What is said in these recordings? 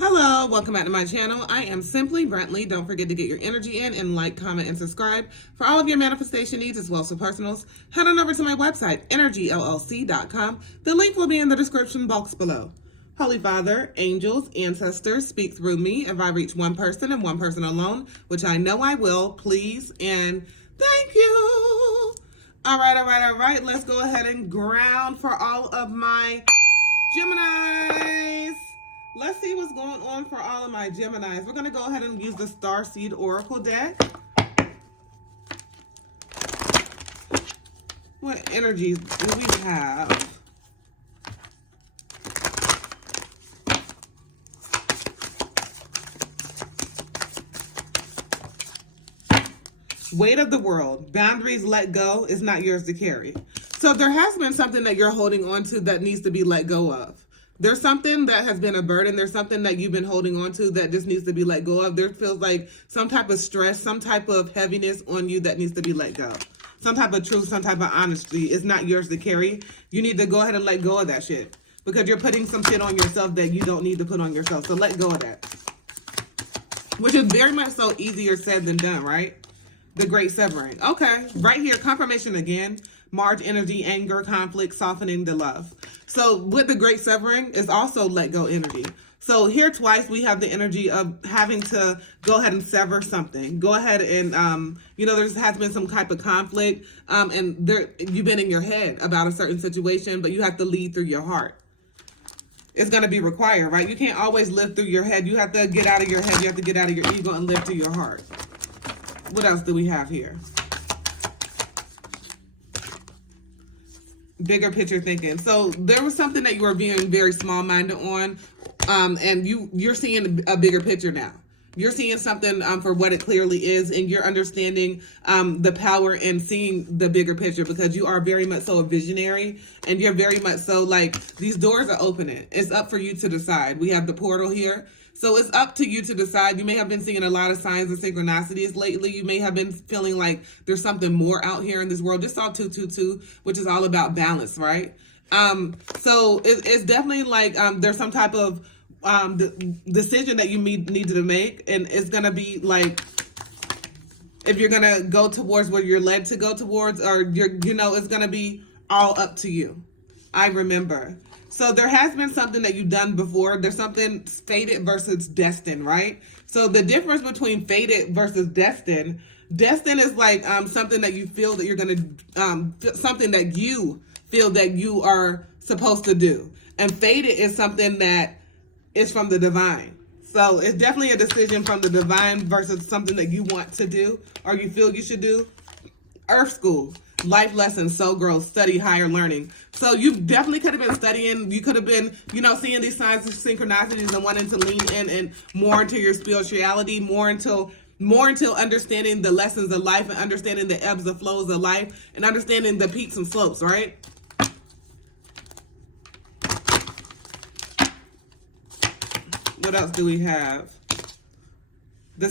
Hello, welcome back to my channel. I am Simply Brentley. Don't forget to get your energy in and like, comment, and subscribe for all of your manifestation needs as well as for personals. Head on over to my website, energyllc.com. The link will be in the description box below. Holy Father, angels, ancestors, speak through me if I reach one person and one person alone, which I know I will, please, and thank you. All right. Let's go ahead and ground for all of my Geminis. Let's see what's going on for all of my Geminis. We're going to go ahead and use the Starseed Oracle deck. What energies do we have? Weight of the world. Boundaries let go is not yours to carry. So there has been something that you're holding on to that needs to be let go of. There's something that has been a burden. There's something that you've been holding on to that just needs to be let go of. There feels like some type of stress, some type of heaviness on you that needs to be let go. Some type of truth, some type of honesty is not yours to carry. You need to go ahead and let go of that shit because you're putting some shit on yourself that you don't need to put on yourself. So let go of that. Which is very much so easier said than done, right? The great severing. Okay, right here, confirmation again. March energy, anger, conflict, softening the love. So with the great severing is also let go energy. So here twice we have the energy of having to go ahead and sever something. Go ahead and, there has been some type of conflict and you've been in your head about a certain situation, but you have to lead through your heart. It's going to be required, right? You can't always live through your head. You have to get out of your head. You have to get out of your ego and live through your heart. What else do we have here? Bigger picture thinking. So there was something that you were being very small-minded on, and you're seeing a bigger picture now. You're seeing something for what it clearly is, and you're understanding the power in seeing the bigger picture because you are very much so a visionary, and you're very much so like these doors are opening. It's up for you to decide. We have the portal here. So it's up to you to decide. You may have been seeing a lot of signs and synchronicities lately. You may have been feeling like there's something more out here in this world. Just saw 222, which is all about balance, right? So it's definitely like there's some type of decision that you needed to make. And it's going to be like, if you're going to go towards where you're led to go towards, or it's going to be all up to you. I remember. So there has been something that you've done before. There's something fated versus destined, right? So the difference between fated versus destined is like something that you feel that you're going to, something that you feel that you are supposed to do. And fated is something that is from the divine. So it's definitely a decision from the divine versus something that you want to do or you feel you should do. Earth school. Life lessons, soul growth, study, higher learning. So you definitely could have been studying. You could have been, seeing these signs of synchronicities and wanting to lean in and more into your spirituality, more into understanding the lessons of life and understanding the ebbs and flows of life and understanding the peaks and slopes, right? What else do we have? The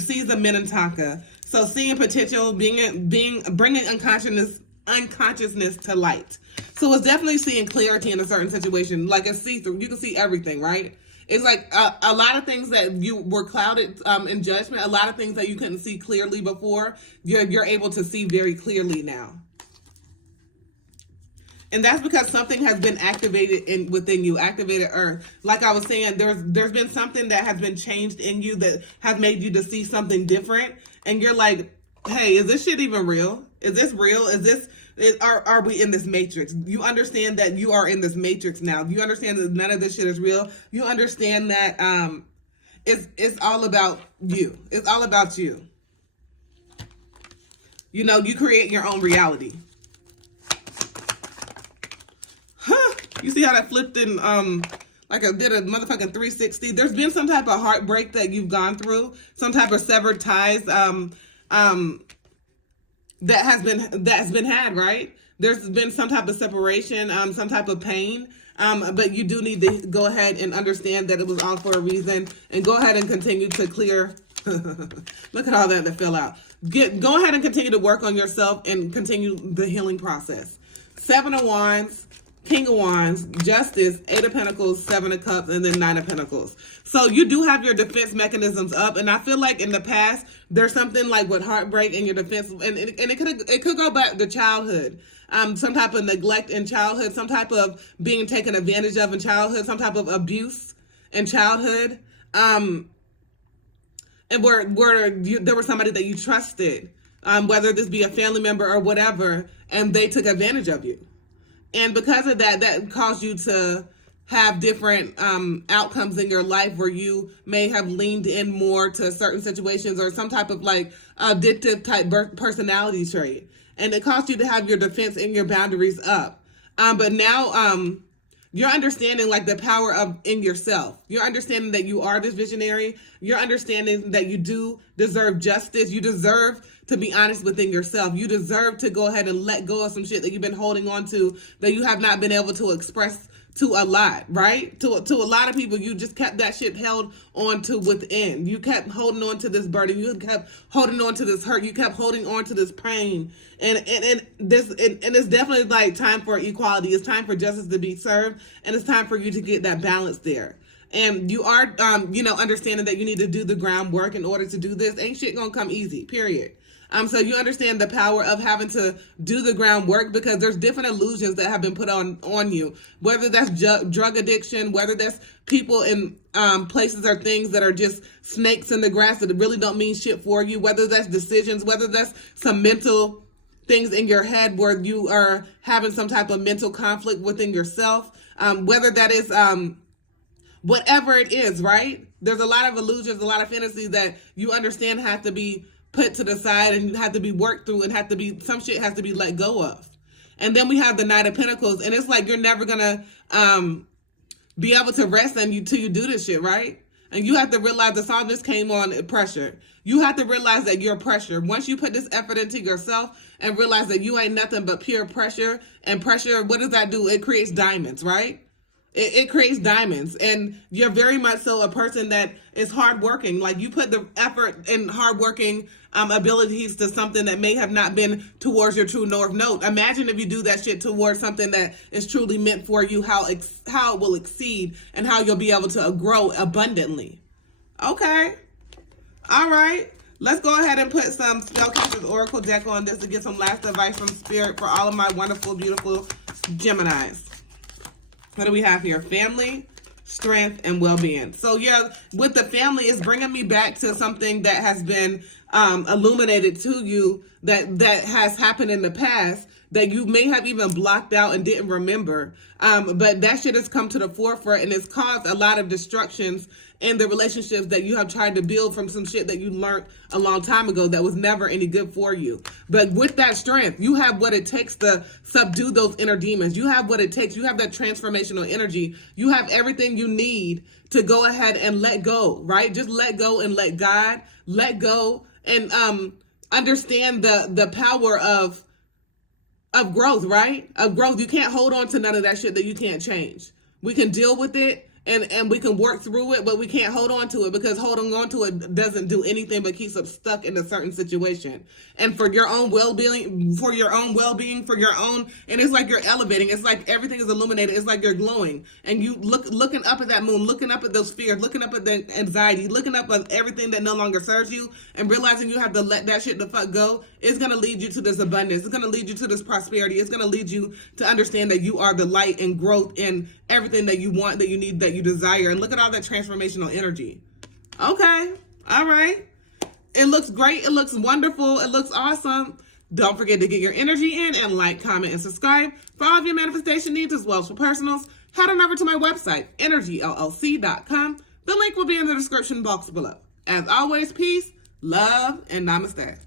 seeds of Minnetonka. So seeing potential, bringing unconsciousness to light. So it's definitely seeing clarity in a certain situation. Like a see-through, you can see everything, right? It's like a lot of things that you were clouded in judgment, a lot of things that you couldn't see clearly before, you're able to see very clearly now. And that's because something has been activated within you, activated earth. Like I was saying, there's been something that has been changed in you that has made you to see something different. And you're like, hey, is this shit even real? Is this real? Are we in this matrix? You understand that you are in this matrix now. You understand that none of this shit is real. You understand that it's all about you. It's all about you. You create your own reality. You see how that flipped in, like I did a motherfucking 360. There's been some type of heartbreak that you've gone through, some type of severed ties, that has been had, right? There's been some type of separation, some type of pain, but you do need to go ahead and understand that it was all for a reason, and go ahead and continue to clear. Look at all that fell out. Go ahead and continue to work on yourself and continue the healing process. 7 of Wands. King of Wands, Justice, 8 of Pentacles, 7 of Cups, and then 9 of Pentacles. So you do have your defense mechanisms up, and I feel like in the past there's something like with heartbreak in your defense, and it could go back to childhood. Some type of neglect in childhood, some type of being taken advantage of in childhood, some type of abuse in childhood, and where there was somebody that you trusted, whether this be a family member or whatever, and they took advantage of you. And because of that, that caused you to have different outcomes in your life where you may have leaned in more to certain situations or some type of like addictive type personality trait. And it caused you to have your defense and your boundaries up. But now you're understanding like the power of in yourself. You're understanding that you are this visionary. You're understanding that you do deserve justice. You deserve to be honest within yourself. You deserve to go ahead and let go of some shit that you've been holding on to that you have not been able to express to a lot, right? To a lot of people, you just kept that shit held on to within. You kept holding on to this burden. You kept holding on to this hurt. You kept holding on to this pain. And it's definitely like time for equality. It's time for justice to be served. And it's time for you to get that balance there. And you are, understanding that you need to do the groundwork in order to do this. Ain't shit gonna come easy, period. So you understand the power of having to do the groundwork because there's different illusions that have been put on you, whether that's drug addiction, whether that's people in places or things that are just snakes in the grass that really don't mean shit for you, whether that's decisions, whether that's some mental things in your head where you are having some type of mental conflict within yourself, whether that is whatever it is, right? There's a lot of illusions, a lot of fantasies that you understand have to be put to the side and have to be worked through and some shit has to be let go of. And then we have the Knight of Pentacles, and it's like you're never gonna be able to rest until you do this shit, right? And you have to realize the song just came on pressure. You have to realize that you're pressure. Once you put this effort into yourself and realize that you ain't nothing but pure pressure, and pressure, what does that do? It creates diamonds, right? It creates diamonds, and you're very much so a person that is hardworking. Like you put the effort and hardworking abilities to something that may have not been towards your true north note. Imagine if you do that shit towards something that is truly meant for you, how it will exceed and how you'll be able to grow abundantly. Okay. All right. Let's go ahead and put some Spellcasters Oracle deck on this to get some last advice from Spirit for all of my wonderful, beautiful Geminis. What do we have here? Family, strength, and well-being. So yeah, with the family, it's bringing me back to something that has been illuminated to you that has happened in the past that you may have even blocked out and didn't remember. But that shit has come to the forefront and it's caused a lot of destructions in the relationships that you have tried to build from some shit that you learned a long time ago that was never any good for you. But with that strength, you have what it takes to subdue those inner demons. You have what it takes. You have that transformational energy. You have everything you need to go ahead and let go, right? Just let go and let God, let go and understand the power of growth, right? Of growth. You can't hold on to none of that shit that you can't change. We can deal with it and we can work through it, but we can't hold on to it because holding on to it doesn't do anything but keeps us stuck in a certain situation. And for your own well-being, and it's like you're elevating. It's like everything is illuminated. It's like you're glowing. And you looking up at that moon, looking up at those fears, looking up at the anxiety, looking up at everything that no longer serves you, and realizing you have to let that shit the fuck go, it's going to lead you to this abundance. It's going to lead you to this prosperity. It's going to lead you to understand that you are the light and growth in everything that you want, that you need, that you desire. And look at all that transformational energy. Okay. All right. It looks great. It looks wonderful. It looks awesome. Don't forget to get your energy in and like, comment, and subscribe for all of your manifestation needs as well as for personals. Head on over to my website, energyllc.com. The link will be in the description box below. As always, peace, love, and namaste.